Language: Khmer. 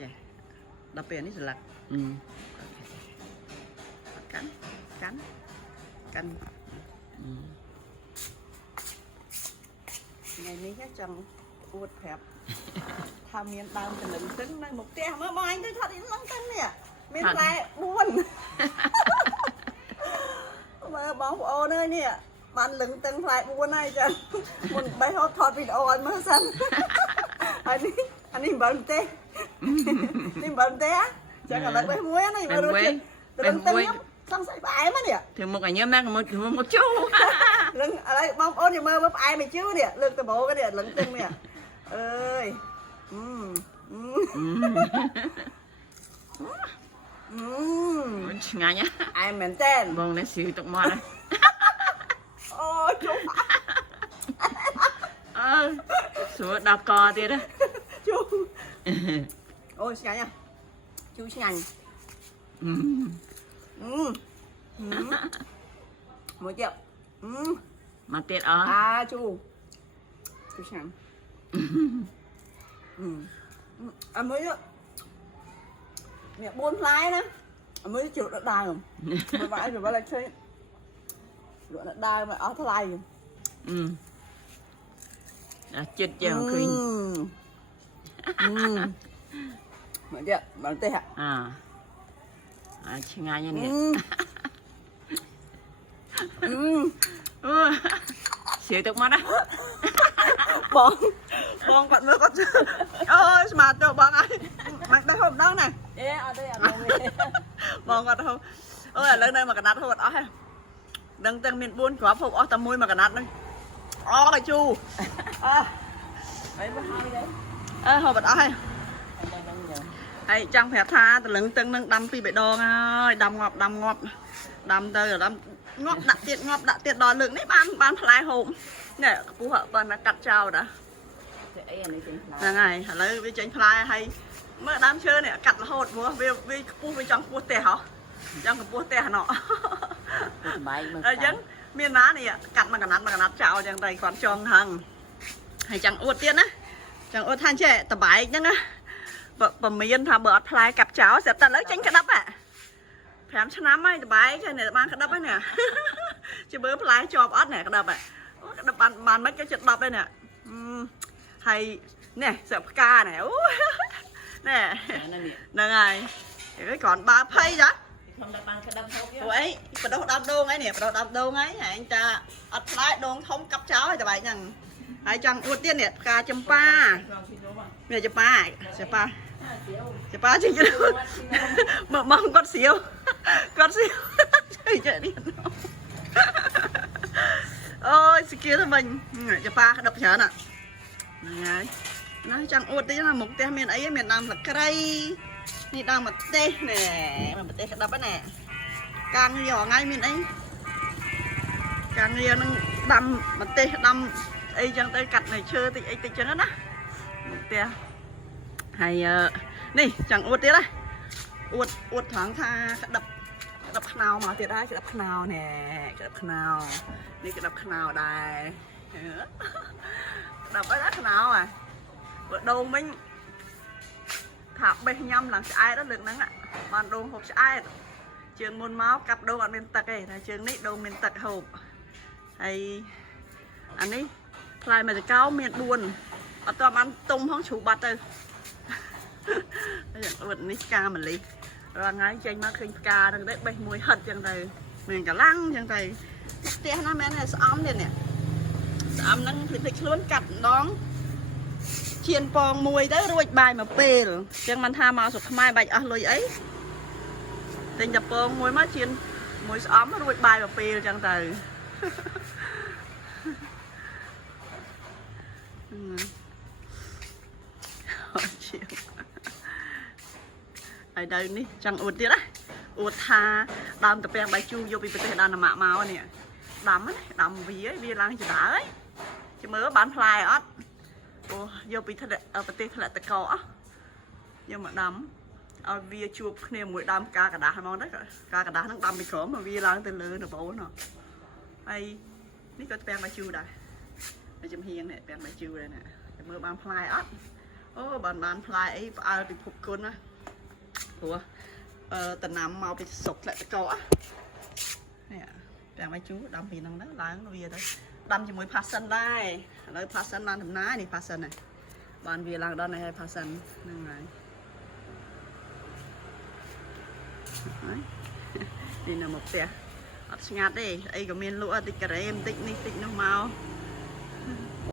ចេះដល់ពេលនេះស្លឹកកាន់ថ្ងៃនេះចង់អួតប្រាប់ថាមានដើមកលឹងទឹងនៅមុខផ្ទះមើលបងអញទៅថតអីឡឹងទឹងនេះមានផ្លែ4មើលបងប្អូនអើយនេះបានលឹងទឹងផ្លែ4ហើយចឹងមុនបីហត់ថតវីដេអូឲ្យមើលសិនហើយនេះអានេះបើទេនេះបើទេចឹងឥឡូវបេះមួយនេះមើលរសជាតិលឹងទឹងខ្ញុំសង្ស័យផ្អែមនេះធ្វើមុខឲ្យញ៉ាំណាមកជូរលឹងឥឡូវបងប្អូនមើលផ្អែមមកជូរនេះលើកដំបូងនេះលឹងទឹងនេះអើយឆ្ងាញ់អែមមែនតើបងនេះស៊ីទឹកមកអូជុំអើស្រួលដល់កទៀតជុំអូឆ្ងាញ់ជូរឆ្ងាញ់មួយទៀតមកទៀតអជូរឆ្ងាញ់អាមួយមាន4ផ្លែណាអាមួយជ្រក់ដល់ដើមមើលបាយទៅបើឃើញជ្រក់ដល់ដើមអស់ថ្លៃដល់ចិត្តចឹងឃើញមកទៀតបើទេឆ្ងាញ់ហ្នឹងសៀទឹកមកណាបងគាត់មើលគាត់អូយស្មាតទៅបងអើយមិនដឹងហូបដល់ណាអត់ទេអត់ដឹងបងគាត់ហូបអូយឥឡូវនៅមួយកណាត់ហូបអត់អស់ហ៎ដឹងទាំងមាន4គ្រាប់ហូបអស់តែមួយមួយកណាត់ហ្នឹងអស់តែជូរហើយមកហើយដែរហូបអត់អស់ហ៎ហើយចង់ប្រាប់ថាតលឹងទឹងនឹងដាំពី3ដងហើយដាំងាប់ដាំទៅដាំងាប់ដាក់ទៀតដល់លើកនេះបានផ្លែហូបនេះកពុះប៉ុន្តែកាត់ចោលតាអីអានេះចេញផ្លែហ្នឹងហើយឥឡូវវាចេញផ្លែហើយមើលដើមឈើនេះកាត់រហូតព្រោះវាខ្ពស់វាចង់ខ្ពស់ផ្ទះហ៎ចង់ខ្ពស់ផ្ទះណោះសុបាយមើលអញ្ចឹងមានណានេះកាត់មួយកណាត់ចោលអញ្ចឹងតែគាត់ចង់ហឹងហើយចង់អួតទៀតណាចង់អួតថាចេះតបែកហ្នឹងណាបើមានថាបើអត់ផ្លែកាប់ចោលស្រាប់តែឥឡូវចេញក្តាប់5ឆ្នាំហើយតបែកហើយនេះបានក្តាប់ហើយនេះជិះមើលផ្លែជាប់អត់នេះក្តាប់ក្តាប់បានមិនក៏ចិត្ត10ដែរនេះហើយនេះស្រាប់ផ្កានេះអូនេះហ្នឹងហើយគ្រាន់បើភ័យចាខ្ញុំដល់បានក្តាប់ហូបយកអីបដោះ10ដងហើយនេះបដោះ10ដងហើយអញតាអត់ផ្លែដងធំកាប់ចោលហើយតបែកហ្នឹងហើយចង់អួតទៀតនេះផ្កាចម្ប៉ានេះចម្ប៉ាចេញទៅមកគាត់សៀវចេះនេះអូយស្គៀទៅវិញចម្ប៉ាក្តាប់ច្រើនហ្នឹងហើយណាចង់អួតតិចណាមុខផ្ទះមានអីមានដើមស្លឹកគ្រៃនេះដើមម្ទេសនេះម្ទេសក្តាប់ហ្នឹងកាងរៀលថ្ងៃមានអីកាងរៀលនឹងដាំម្ទេសដាំអីចឹងទៅកាត់នៅឈើតិចអីតិចចឹងណាមុខផ្ទះហើយនេះចង់អួតទៀតណាអួតត្រង់ថាក្តាប់ខ្នោមកទៀតហើយក្តាប់ខ្នោនេះក្តាប់ខ្នោនេះក្តាប់ខ្នោដែរក្តាប់អីណាខ្នោបើដូងមិញថាបេះញ៉ាំឡើងឆ្អែតលើកហ្នឹងបានដូងហូបឆ្អែតជើងមុនមកកាប់ដូងអត់មានទឹកទេតែជើងនេះដូងមានទឹកហូបហើយអានេះផ្លែមរកោមាន4អត់ទាន់បានទុំផងជ្រូកបាត់ទៅអួតនេះផ្កាម្លិះរាល់ថ្ងៃចេញមកឃើញផ្កាហ្នឹងទៅបេះមួយហិតចឹងទៅមានកលាំងចឹងទៅផ្ទះណាមែនស្អំទៀតនេះស្អំហ្នឹងភ្លេចខ្លួនកាត់ម្ដងជៀនពងមួយទៅរួចបាយមកពេលចឹងមិនថាមកស្រុកខ្មែរបាច់អស់លុយអីទិញតែពងមួយមកជៀនមួយស្អំរួចបាយមកពេលចឹងទៅហើយដល់នេះចង់អួតទៀតណាអួតថាដើមតាពាំងបាយជូរយកពីប្រទេសដានម៉ាក់មកនេះដាំវាឡើងចដើហើយជិះមើលបានផ្លែអត់អូយកពីប្រទេសធ្លាក់តកោយកមកដាំឲ្យវាជួបគ្នាមួយដើមផ្កាកដាស់ហ្មងដែរផ្កាកដាស់ហ្នឹងដាំពីក្រោមមកវាឡើងទៅលើដបូនហើយនេះក៏តាពាំងបាយជូរដែរចំហៀងនេះតាពាំងបាយជូរដែរណាមើលបានផ្លែអត់ អូ ô bạn fly ấy ai bị phục côn á ủa tận nằm mau bị sụt lại cái cỏ nè đang mấy chú đâm vì năng đó láng nó về đây đâm chỉ mới passion đây đây passion đang thầm ná này passion này bạn về làng đó này hay passion năng này đi nằm một tè ngạt đi ấy có miền lụa tích cái em tích ní tích nó mau